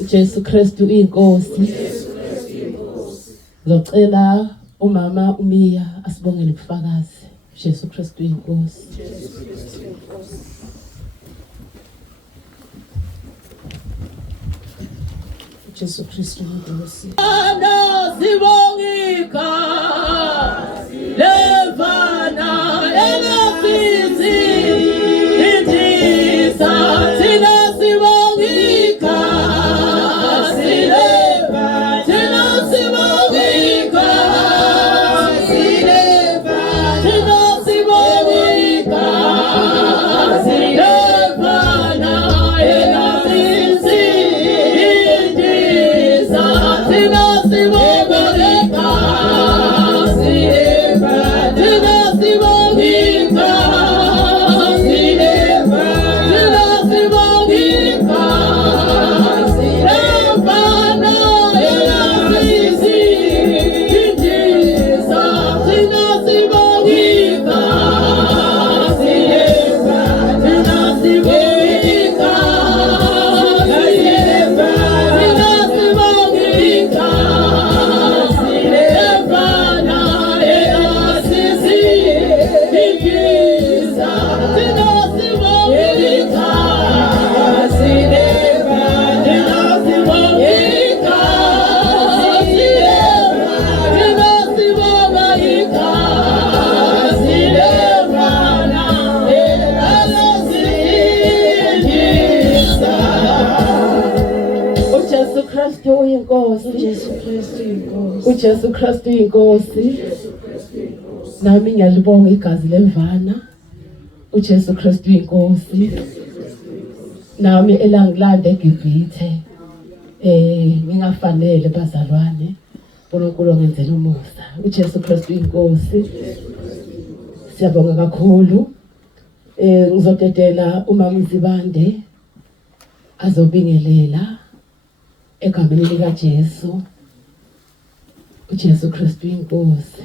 uJesu Kristu inkosi. Ngicela umama uMiya asibongele ubufakazi. uJesu Kristu inkosi. uJesu Kristu inkosi. Ana sibongika levana elafisi itisa tina sibongika sileva tina sibongika sileva tina sibongika silevana elafisi itisa tina sibongika sileva tina sibongika sileva tina sibongika silevana elafisi itisa tina sibongika sileva tina sibongika sileva tina sibongika silevana elafisi itisa tina sibongika sileva tina sibongika sileva tina sibongika silevana elafisi itisa. uJesu Kristu uyinkosi. uJesu Kristu inkosi. uJesu Kristu inkosi. Nami ngiyalibonga igazi lemvana. uJesu Kristu inkosi. Nami elangilanda eGibhithe ngingafanele bazalwane, uNkulunkulu ngenzela umusa. uJesu Kristu inkosi. Siyabonga kakhulu. Ngizodedela umama Mzibande azobingelela egameni lika Jesu. uJesu Kristu inkosi.